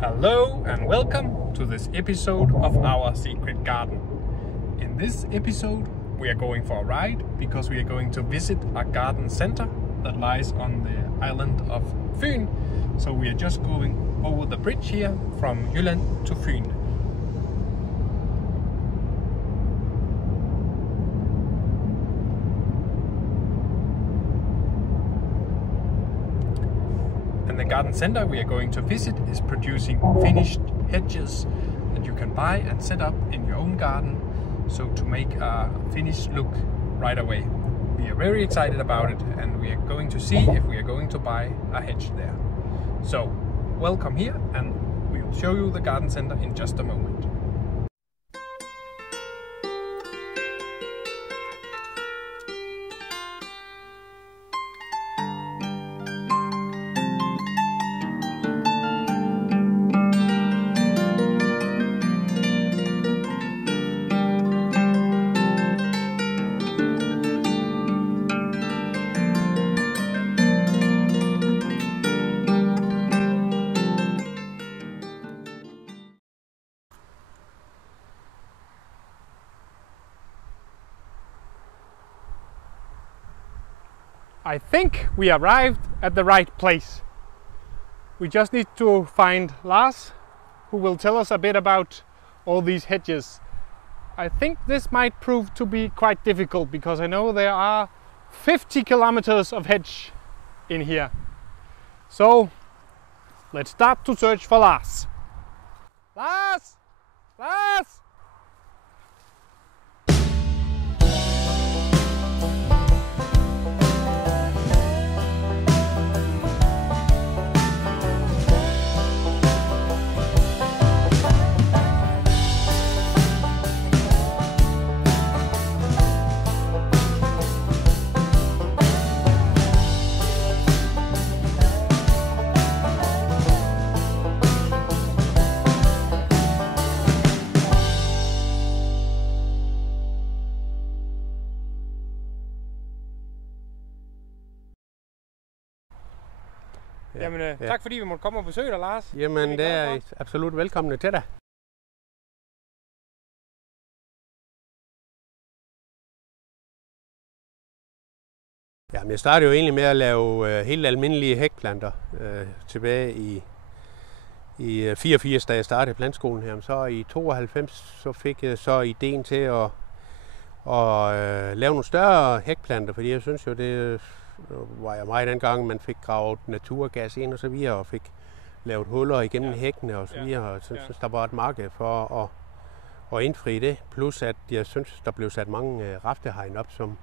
Hello and welcome to this episode of our secret garden. In this episode we are going for a ride because we are going to visit a garden center that lies on the island of Fyn. So we are just going over the bridge here from Jylland to Fyn. And the garden center we are going to visit is producing finished hedges that you can buy and set up in your own garden, so to make a finished look right away. We are very excited about it and we are going to see if we are going to buy a hedge there. So welcome here and we will show you the garden center in just a moment. I think we arrived at the right place. We just need to find Lars, who will tell us a bit about all these hedges. I think this might prove to be quite difficult because I know there are 50 kilometers of hedge in here. So let's start to search for Lars. Lars! Lars! Jamen, tak fordi vi måtte komme og besøge dig, Lars. Jamen, det er absolut velkomne til dig. Jamen, jeg startede jo egentlig med at lave helt almindelige hækplanter tilbage i 84, da jeg startede plantskolen her. Så i 92 så fik jeg så ideen til at lave nogle større hækplanter, fordi jeg synes jo, det var jeg meget dengang, man fik gravet naturgas ind og så videre, og fik lavet huller igennem hækkene og så videre, og synes, der var et marked for at indfri det. Plus at jeg synes, der blev sat mange raftehegn op, som,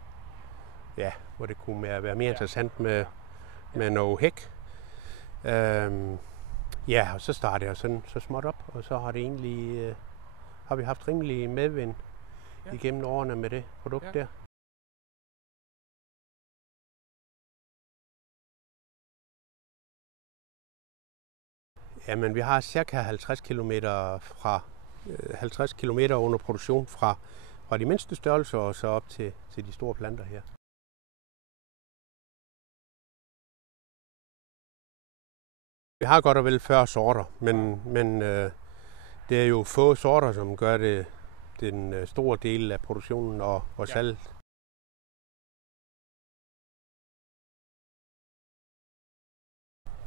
ja, hvor det kunne være mere interessant med noget hæk. Ja, og så startede jeg sådan så småt op, og så har det egentlig, har vi haft rimelig medvind igennem årene med det produkt der. Jamen, vi har cirka 50 km under produktion fra de mindste størrelser og så op til de store planter her. Vi har godt og vel 40 sorter, men det er jo få sorter, som gør det den store del af produktionen og salget.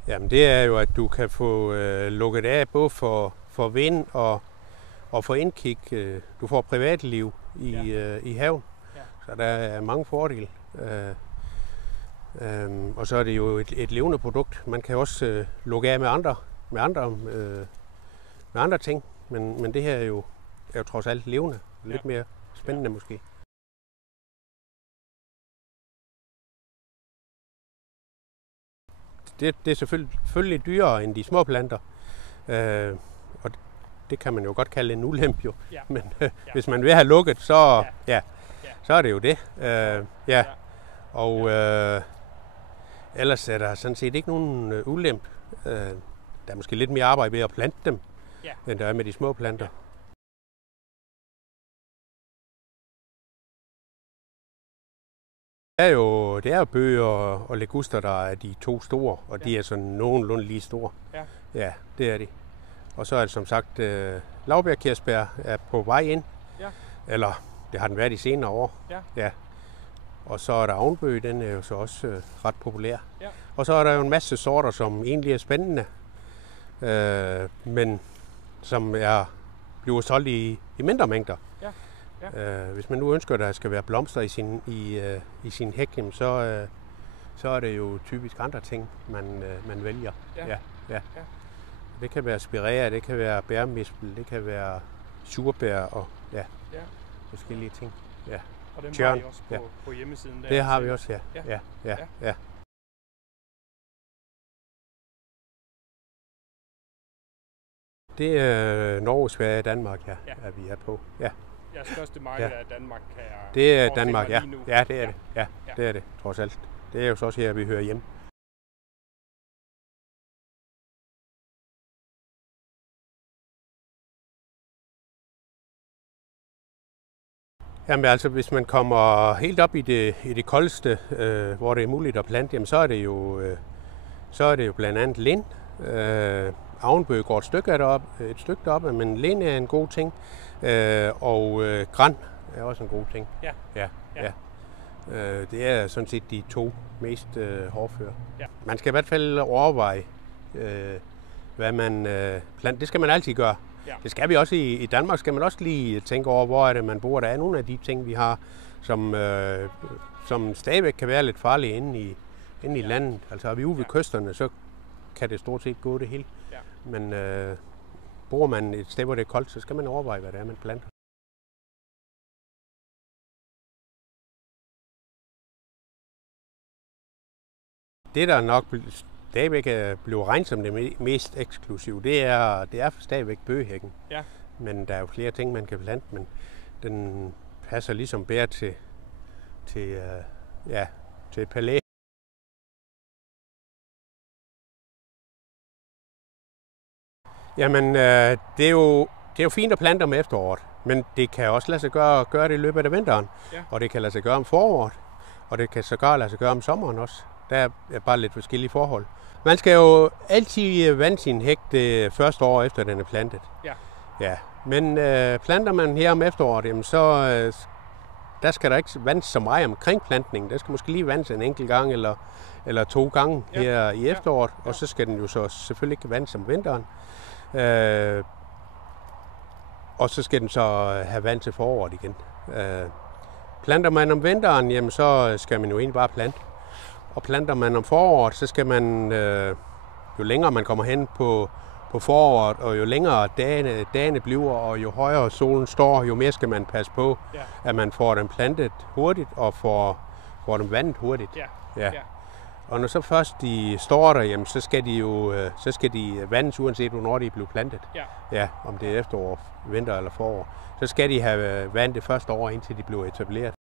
Jamen, det er jo, at du kan få lukket af både for vind og for indkig. Du får privatliv i haven, så der er mange fordele. Og så er det jo et levende produkt. Man kan også lukke af med andre ting, men det her er jo trods alt levende, lidt mere spændende måske. Det er selvfølgelig dyrere end de små planter, og det kan man jo godt kalde en ulempe jo. Men hvis man vil have lukket, så er det jo det. Og ellers er der sådan set ikke nogen ulempe. Der er måske lidt mere arbejde ved at plante dem, end der er med de små planter. Det er jo bøger og leguster, der er de to store, og de er sådan nogenlunde lige store. Ja, det er de. Og så er det som sagt laurbærkirsebær er på vej ind. Ja. Eller det har den været i senere år. Ja. Ja. Og så er der avnbøg, den er jo så også ret populær. Ja. Og så er der jo en masse sorter, som egentlig er spændende, men som bliver solgt i mindre mængder. Ja. Ja. Hvis man nu ønsker, at der skal være blomster i sin hæk, så er det jo typisk andre ting, man vælger. Ja. Ja. Det kan være spirea, det kan være bærmispel, det kan være surbær og forskellige ting. Ja. Og dem har I også på hjemmesiden der? Det har vi også, ja. Det er Norge, Sverige og Danmark, at vi er på. Ja. Ja, største marked er Danmark, kan jeg det er Danmark, lige nu. Ja, det er det. Ja, det er det, trods alt. Det er jo så også her, vi hører hjemme. Jamen altså, hvis man kommer helt op i det koldeste, hvor det er muligt at plante, jamen, så er det jo blandt andet lind. Avnbøg går et stykke deroppe, men lind er en god ting. Og gran er også en god ting. Ja. Det er sådan set de to mest hårdføre. Ja. Man skal i hvert fald overveje, hvad man planter. Det skal man altid gøre. Ja. Det skal vi også i Danmark. Skal man også lige tænke over, hvor er det, man bor. Der er nogle af de ting, vi har, som stadigvæk kan være lidt farlige inde i landet. Altså er vi ude ved kysterne, så kan det stort set gå det hele. Ja. Men bor man et sted, hvor det er koldt, så skal man overveje, hvad det er, man planter. Det, der nok stadigvæk bliver regnet som det mest eksklusive, det er stadigvæk bøgehækken. Ja. Men der er jo flere ting, man kan plante, men den passer ligesom bedre til et palæ. Jamen, det er jo fint at plante om efteråret, men det kan også lade sig gøre det i løbet af vinteren. Ja. Og det kan lade sig gøre om foråret, og det kan sågar lade sig gøre om sommeren også. Der er bare lidt forskellige forhold. Man skal jo altid vande sin hæk det første år efter den er plantet. Ja. Men planter man her om efteråret, jamen så der skal der ikke vandes så meget omkring plantningen. Der skal måske lige vandes en enkelt gang eller 2 gange her i efteråret, og så skal den jo så selvfølgelig ikke vandes om vinteren. Og så skal den så have vand til foråret igen. Planter man om vinteren, jamen så skal man jo egentlig bare plante. Og planter man om foråret, så skal man, jo længere man kommer hen på foråret, og jo længere dagene bliver, og jo højere solen står, jo mere skal man passe på, at man får dem plantet hurtigt og får dem vandet hurtigt. Ja. Og når så først de står der, jamen, så skal de vandes uanset hvornår de er blevet plantet. Ja, om det er efterår, vinter eller forår. Så skal de have vand det første år, indtil de bliver etableret.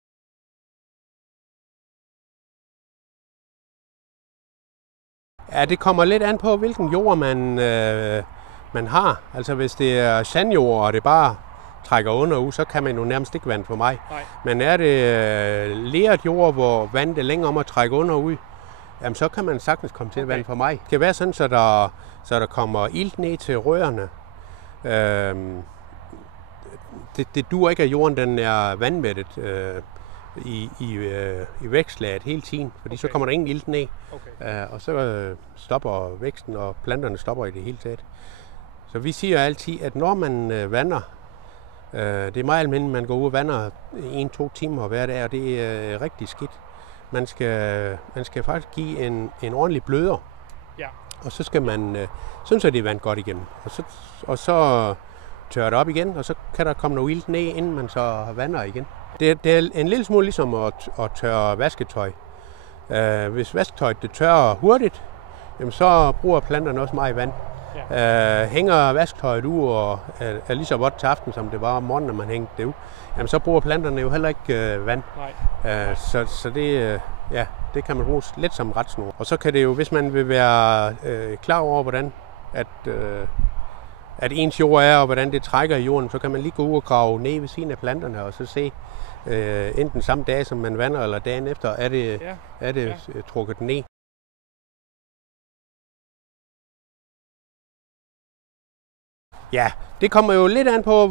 Ja, det kommer lidt an på, hvilken jord man har. Altså hvis det er sandjord, og det bare trækker under ud, så kan man jo nærmest ikke vande for mig. Nej. Men er det leret jord, hvor vandet er længere om at trække under ud, jamen så kan man sagtens komme til at vande for mig. Det skal være sådan, så der kommer ilt ned til rørene. Det duer ikke, at jorden den er vandmættet i vækstlaget hele tiden, fordi så kommer der ingen ilt ned. Og så stopper væksten, og planterne stopper i det hele taget. Så vi siger altid, at når man vander, det er meget almindeligt, man går ud og vander 1-2 timer hver dag, og det er rigtig skidt. Man skal faktisk give en ordentlig bløder, og så skal man, sådan så det er vandet godt igennem. Og så tørrer det op igen, og så kan der komme noget ilt ned, inden man så vander igen. Det er en lille smule ligesom at tørre vasketøj. Hvis vasketøjet det tørrer hurtigt, jamen så bruger planterne også meget vand. Hænger vasketøjet ud og er lige så vådt til aften, som det var om morgenen, når man hængte det ud, jamen så bruger planterne jo heller ikke vand. Så det kan man bruge lidt som retsnor. Og så kan det jo, hvis man vil være klar over, hvordan at ens jord er, og hvordan det trækker i jorden, så kan man lige gå ud og grave ned ved siden af planterne, og så se enten samme dag, som man vander, eller dagen efter, er det trukket ned. Ja, det kommer jo lidt an på,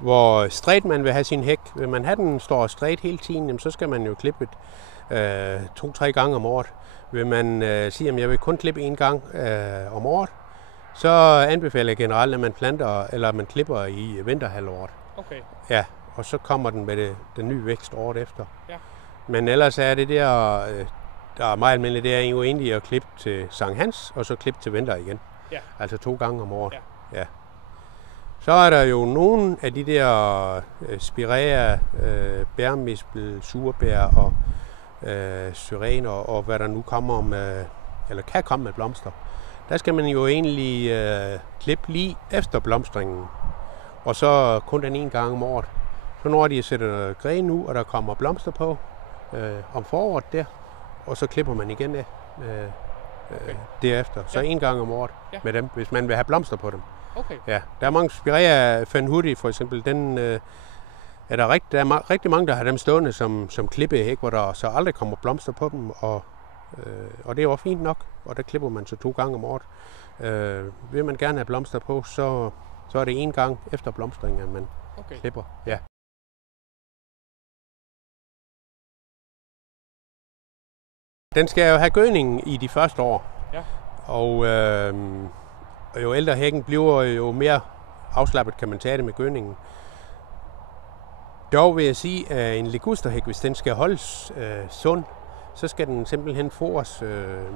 hvor stræt man vil have sin hæk. Vil man have den står stræt hele tiden, jamen, så skal man jo klippe 2-3 gange om året. Vil man sige, at jeg vil kun klippe 1 gang om året, så anbefaler jeg generelt, at man planter eller man klipper i vinterhalvåret. Okay. Ja, og så kommer den med den nye vækst året efter. Ja. Men ellers er det der er meget almindeligt, det er jo egentlig at klippe til Sankt Hans, og så klippe til vinter igen. Ja. Altså 2 gange om året. Ja. Ja. Så er der jo nogle af de der spirea, bærmispel, surbær og syrener og hvad der nu kommer eller kan komme med blomster. Der skal man jo egentlig klippe lige efter blomstringen, og så kun den 1 gang om året. Så når de sætter gren ud, og der kommer blomster på om foråret der, og så klipper man igen derefter. Så 1 gang om året med dem, hvis man vil have blomster på dem. Okay. Ja, der er mange spirea fanhuti for eksempel, den er der rigtig mange, der har dem stående som klippehæk, hvor der så aldrig kommer blomster på dem, og det er jo fint nok, og der klipper man så 2 gange om året. Vil man gerne have blomster på, så er det 1 gang efter blomstringen, at man klipper. Ja. Den skal jo have gødning i de første år, og jo ældre hækken bliver, jo mere afslappet kan man tage det med gødningen. Dog vil jeg sige, at en ligusterhæk, hvis den skal holdes sund, så skal den simpelthen fores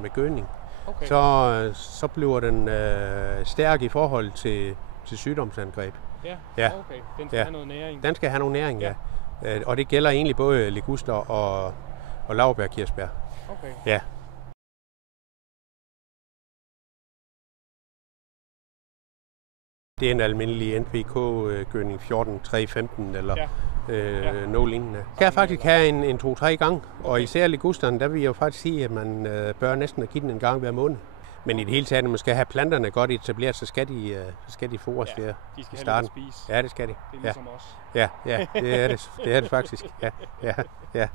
med gødning. Okay. Så bliver den stærk i forhold til sygdomsangreb. Ja. Okay. Den skal have noget næring. Den skal have noget næring, ja. Og det gælder egentlig både liguster og laurbærkirsebær. Okay. Ja. Det er en almindelig NPK-gødning 14-3-15 eller noget lignende. Kan jeg faktisk have en 2-3 gange, og især ligusterne, der vil jeg jo faktisk sige, at man bør næsten give den en gang hver måned. Men i det hele taget, når man skal have planterne godt etableret, så skal de fores der i starten. De skal have spise. Ja, det skal de. Det er ligesom os. Ja, det er det. Det er det faktisk. Ja.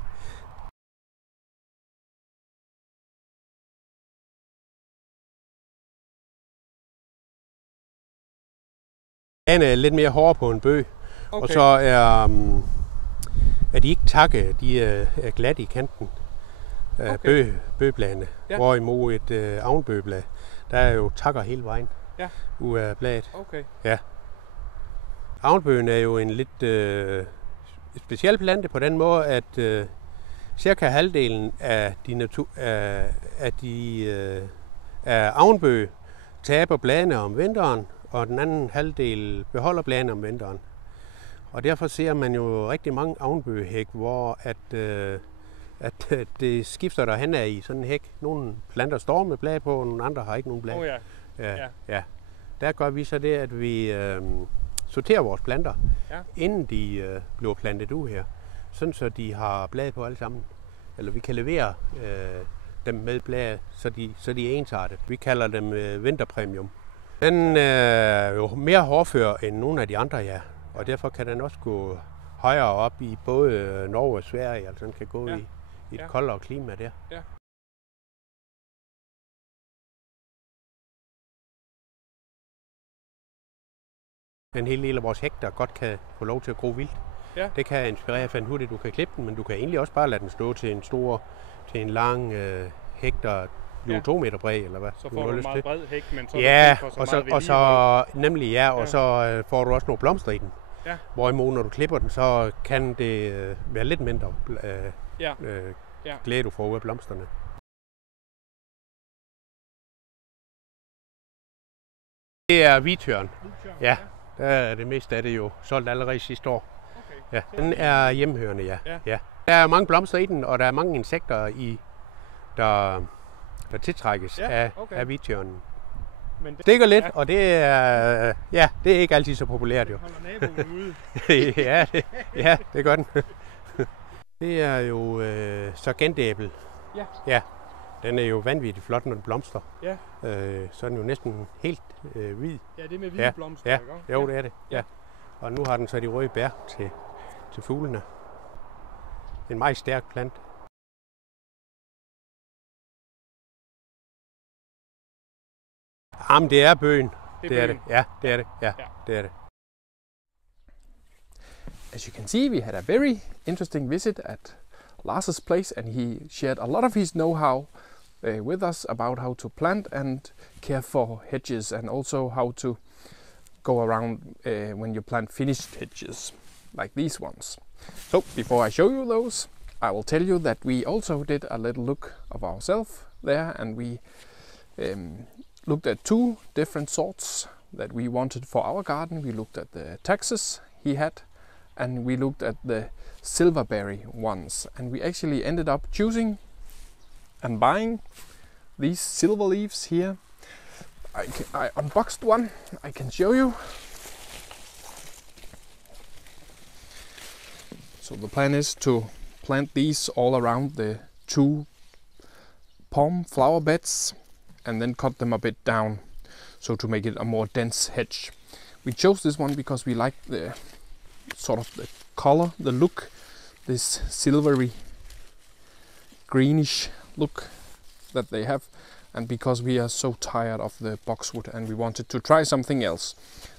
Den er lidt mere hård på en bøg, og så er de ikke takke, de er glatte i kanten. Bøgebladene. Hvorimod et avnbøgeblad, der er jo takker hele vejen ud af bladet. Okay. Ja. Avnbøgen er jo en lidt speciel plante på den måde, at cirka halvdelen af af avnbøge taber bladene om vinteren, og den anden halvdel beholder bladene om vinteren. Og derfor ser man jo rigtig mange avnbøgehæk, hvor at det skifter der hen af i sådan en hæk. Nogle planter står med blade på, og nogle andre har ikke nogen blade. Ja. Der gør vi så det, at vi sorterer vores planter, inden de bliver plantet ud her. Sådan så de har blade på alle sammen. Eller vi kan levere dem med blade, så de er ensartet. Vi kalder dem vinterpremium. Den er jo mere hårdfør end nogle af de andre, og derfor kan den også gå højere op i både Norge og Sverige, altså den kan gå i et koldere klima der. Ja. En hel del af vores hæk, der godt kan få lov til at gro vildt. Ja. Det kan inspirere fanhuti, du kan klippe den, men du kan egentlig også bare lade den stå til en lang hæk, der bliver 2 meter bred, eller hvad? Så får du en meget bred hæk, men så og så får du også nogle blomster i den. Ja. Hvorimod, når du klipper den, så kan det være lidt mindre glæde, du får ud af blomsterne. Det er hvidtjørn. Ja, der er det meste af det jo solgt allerede sidste år. Okay. Ja, den er hjemmehørende, ja. Der er mange blomster i den, og der er mange insekter der tiltrækkes af hvidtjørnen. Men det stikker lidt, og det er ikke altid så populært jo. Holder naboen ude. det gør den. Det er jo sargentæble. Ja. Den er jo vanvittigt flot, når den blomstrer. Ja. Så er den jo næsten helt hvid. Ja, det er med hvide blomster, ikke? Jo, det er det. Ja. Og nu har den så de røde bær til fuglene. En meget stærk plante. Jamen, det er bøgen. Det er det. Ja, det er det. Ja, det er det. As you can see, we had a very interesting visit at Lars' place, and he shared a lot of his know-how with us about how to plant and care for hedges, and also how to go around when you plant finished hedges like these ones. So before I show you those, I will tell you that we also did a little look of ourselves there, and we looked at 2 different sorts that we wanted for our garden. We looked at the taxus he had, and we looked at the silverberry ones, and we actually ended up choosing and buying these silver leaves here. I unboxed one, I can show you. So the plan is to plant these all around the 2 palm flower beds and then cut them a bit down, so to make it a more dense hedge. We chose this one because we like the sort of the color, the look, this silvery greenish look that they have, and because we are so tired of the boxwood and we wanted to try something else.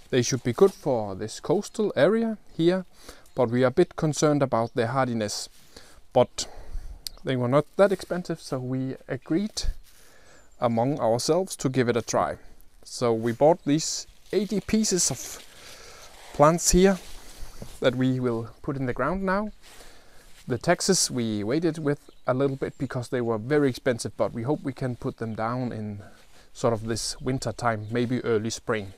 They should be good for this coastal area here, but we are a bit concerned about their hardiness. But they were not that expensive, so we agreed among ourselves to give it a try. So we bought these 80 pieces of plants here that we will put in the ground now. The taxus we waited with a little bit because they were very expensive, but we hope we can put them down in sort of this winter time, maybe early spring.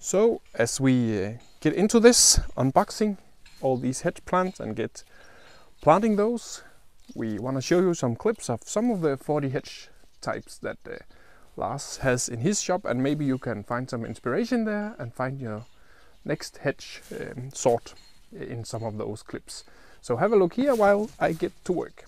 So as we get into this unboxing all these hedge plants and get planting those, we want to show you some clips of some of the 40 hedge types that Lars has in his shop, and maybe you can find some inspiration there and find your next hedge sort in some of those clips. So have a look here while I get to work.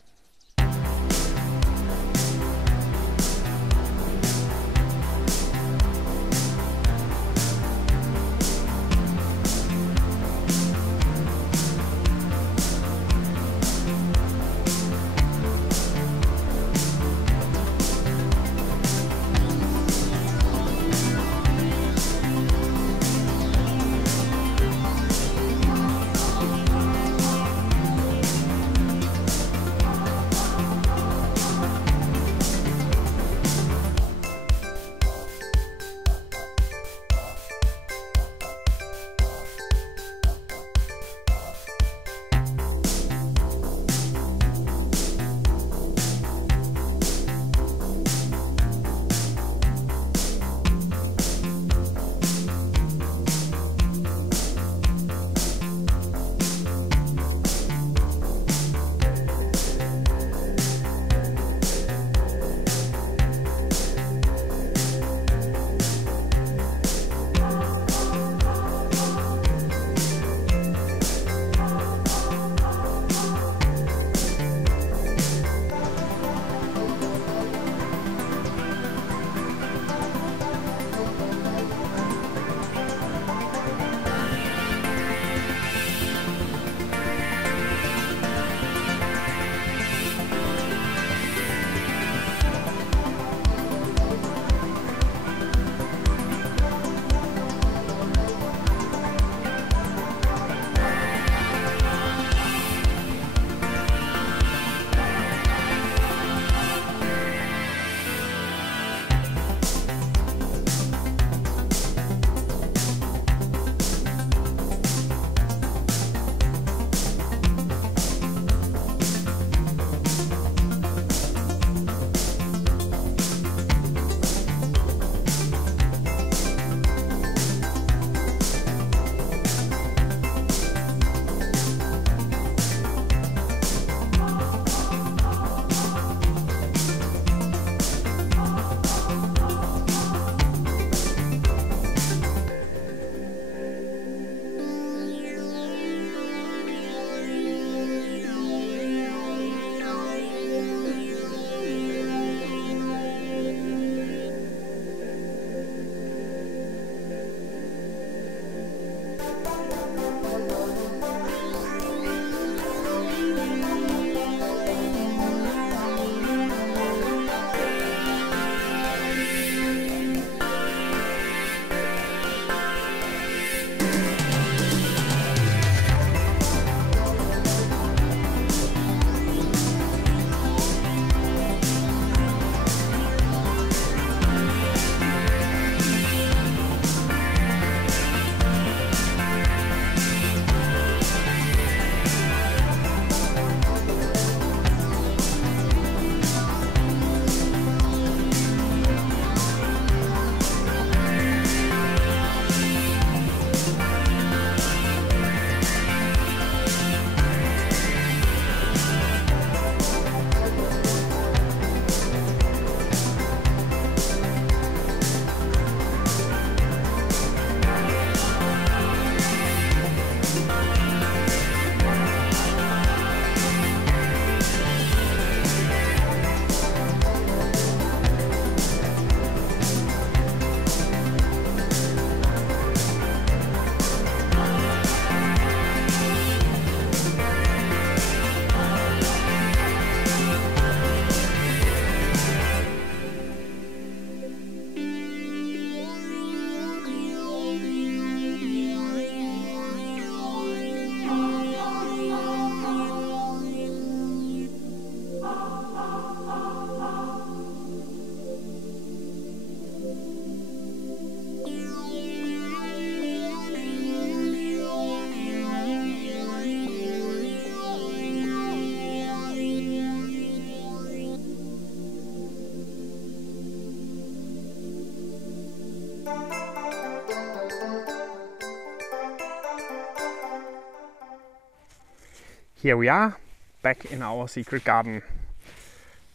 Here we are, back in our secret garden.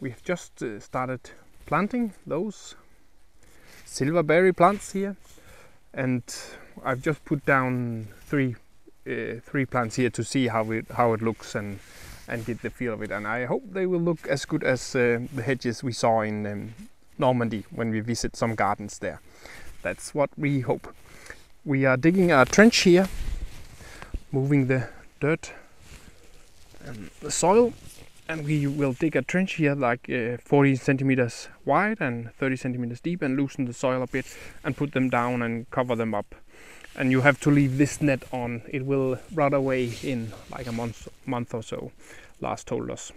We've just started planting those silverberry plants here, and I've just put down three plants here to see how it looks and get the feel of it. And I hope they will look as good as the hedges we saw in Normandy when we visit some gardens there. That's what we hope. We are digging a trench here, moving the dirt and the soil, and we will dig a trench here like 40 centimeters wide and 30 centimeters deep, and loosen the soil a bit and put them down and cover them up. And you have to leave this net on. It will rot away in like a month or so, Lars told us.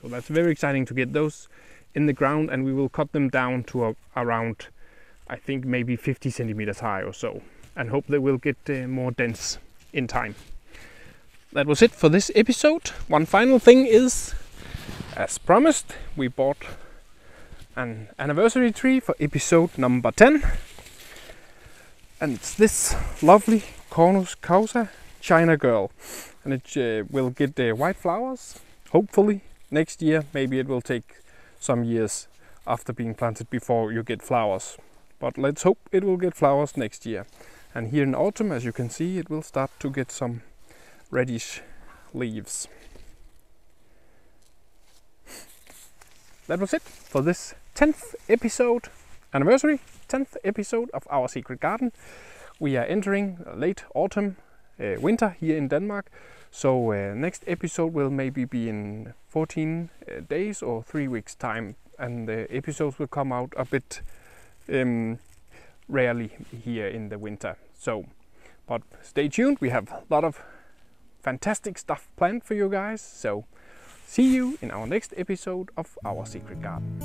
So that's very exciting to get those in the ground, and we will cut them down to around, I think, maybe 50 centimeters high or so, and hope they will get more dense in time. That was it for this episode. One final thing is, as promised, we bought an anniversary tree for episode number 10. And it's this lovely Cornus causa China girl. And it will get white flowers, hopefully next year. Maybe it will take some years after being planted before you get flowers. But let's hope it will get flowers next year. And here in autumn, as you can see, it will start to get some reddish leaves. That was it for this 10th episode, anniversary 10th episode of our secret garden. We are entering late autumn, winter here in Denmark. So next episode will maybe be in 14 days or 3 weeks time, and the episodes will come out a bit rarely here in the winter. So, but stay tuned. We have a lot of fantastic stuff planned for you guys. So see you in our next episode of our secret garden.